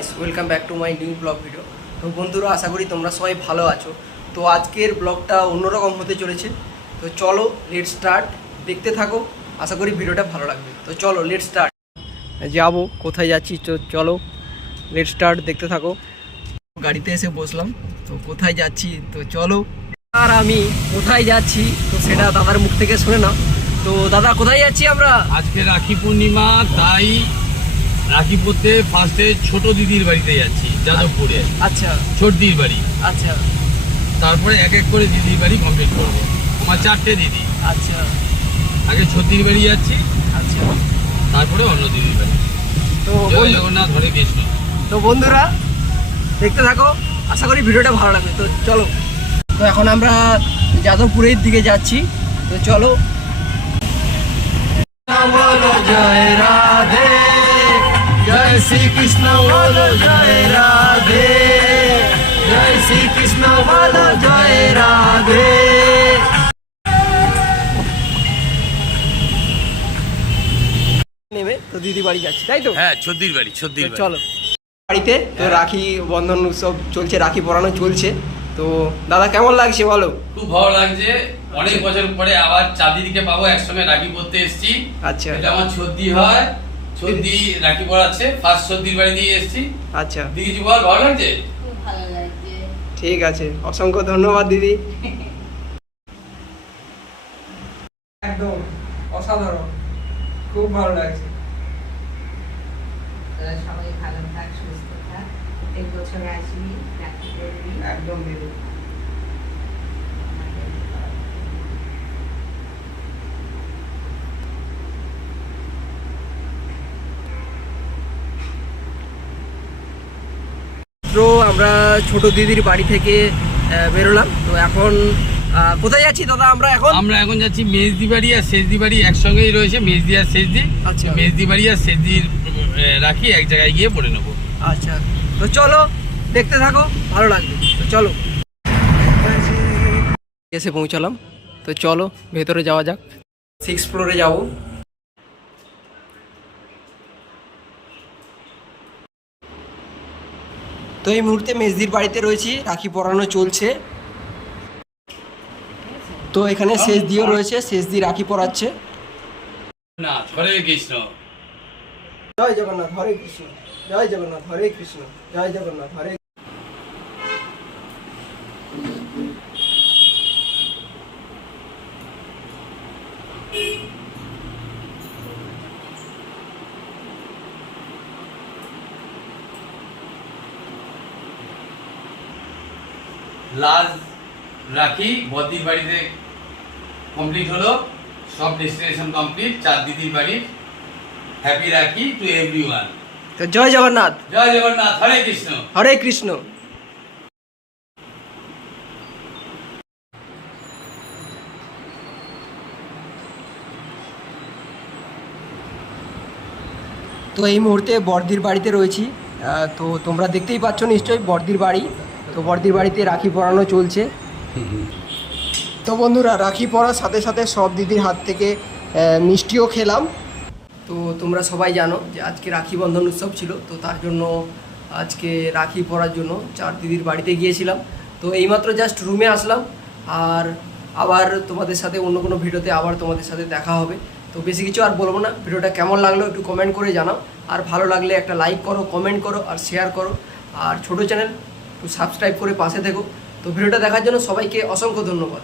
Guys welcome back to my new blog video তো বন্ধুরা, আশা করি তোমরা সবাই ভালো আছো। তো আজকের ব্লগটা অন্যরকম হতে চলেছে। তো চলো লেট স্টার্ট দেখতে থাকো, আশা করি ভিডিওটা ভালো লাগবে। তো চলো লেট স্টার্ট যাব, কোথায় যাচ্ছি, তো চলো লেট স্টার্ট দেখতে থাকো। গাড়িতে এসে বসলাম। তো কোথায় যাচ্ছি, তো চলো। আর আমি কোথায় যাচ্ছি, তো সেটা দাদার মুখ থেকে শুনে না তো দাদা, কোথায় যাচ্ছি আমরা? আজকে রাখি পূর্ণিমা, তাই রাখি পড়তে ফার্স্টে ছোট দিদির বাড়িতে যাচ্ছি যাদবপুরে। আচ্ছা। ছোটদির বাড়ি। আচ্ছা। তারপরে এক এক করে দিদির বাড়ি কমপ্লিট করব। আমার চারটে দিদি। আচ্ছা। আগে ছোটদির বাড়ি যাচ্ছি আচ্ছা। তারপরে অন্য দিদির বাড়ি। তো জয় জগন্নাথ হরে কৃষ্ণ। তো বন্ধুরা দেখতে থাকো। আশা করি ভিডিওটা ভালো লাগবে। তো চলো। তো এখন আমরা যাদবপুরের দিকে যাচ্ছি। তো চলো। জয় রাধে। জয় শ্রীকৃষ্ণ বলো জয় রাধে। জয় শ্রীকৃষ্ণ বলো জয় রাধে। নেবে তো দিদি বাড়ি যাচ্ছি তাই তো? হ্যাঁ বাড়ি চলো। বাড়িতে তো রাখি বন্ধন উৎসব চলছে রাখি পরানো চলছে। তো দাদা কেমন লাগছে বলো? খুব ভালো লাগছে। অনেক বছর পরে আবার চার দিদিকে পাবো একসঙ্গে রাখি পড়তে এসেছি। আচ্ছা। এটা আমার ছোটদি হয়। ছোটদি রাখি পড়াচ্ছে ফার্স্ট ছোটদির বাড়ি দিয়ে এসেছি। আচ্ছা। দিদি কিছু বল ভালো লাগছে? ভালো লাগছে। ঠিক আছে অসংখ্য ধন্যবাদ দিদি। একদম অসাধারণ। খুব ভালো লাগছে। সবাই ভালো থাক সুস্থ থাক। প্রত্যেক বছর আসবি একদম দিদি। তো আমরা ছোট দিদির বাড়ি থেকে বেরোলাম। তো এখন কোথায় যাচ্ছি দাদা আমরা এখন? আমরা এখন যাচ্ছি মেজদি বাড়ি আর শেষদি বাড়ি একসঙ্গেই রয়েছে মেজদি আর শেষদি আচ্ছা। মেজদি বাড়ি আর শেষদির রাখি এক জায়গায় গিয়ে পড়ে নেব। আচ্ছা। তো চলো দেখতে থাকো ভালো লাগবে। তো চলো। এসে পৌঁছালাম। তো চলো ভেতরে যাওয়া যাক। সিক্স ফ্লোরে যাব। তো এই মুহূর্তে মেজদির বাড়িতে রয়েছি রাখি পরানো চলছে। তো এখানে শেষ দিও রয়েছে শেষ দি রাখি পরাচ্ছে। না হরে কৃষ্ণ। জয় জগন্নাথ হরে কৃষ্ণ। জয় জগন্নাথ হরে কৃষ্ণ। জয় জগন্নাথ হরে লাস্ট রাখি বদির বাড়িতে কমপ্লিট হলো সব ডেস্টিনেশন কমপ্লিট চার দিদির বাড়ি হ্যাপি রাখি টু এভরি ওয়ান তো জয় জগন্নাথ। জয় জগন্নাথ হরে কৃষ্ণ। হরে কৃষ্ণ। তো এই মুহূর্তে বর্দির বাড়িতে রয়েছি। তো তোমরা দেখতেই পাচ্ছ নিশ্চয়ই বর্দির বাড়ি। তো বর্দির বাড়িতে রাখি পরানো চলছে। তো বন্ধুরা, রাখি পরার সাথে সাথে সব দিদির হাত থেকে মিষ্টিও খেলাম। তো তোমরা সবাই জানো যে আজকে রাখি বন্ধন উৎসব ছিল, তো তার জন্য আজকে রাখি পরার জন্য চার দিদির বাড়িতে গিয়েছিলাম। তো এইমাত্র জাস্ট রুমে আসলাম, আর আবার তোমাদের সাথে অন্য কোনো ভিডিওতে আবার তোমাদের সাথে দেখা হবে। তো বেশি কিছু আর বলব না, ভিডিওটা কেমন লাগল একটু কমেন্ট করে জানাও। আর ভালো লাগলে একটা লাইক করো কমেন্ট করো, আর শেয়ার করো। আর ছোটো চ্যানেল একটু সাবস্ক্রাইব করে পাশে থেকো। তো ভিডিওটা দেখার জন্য সবাইকে অসংখ্য ধন্যবাদ।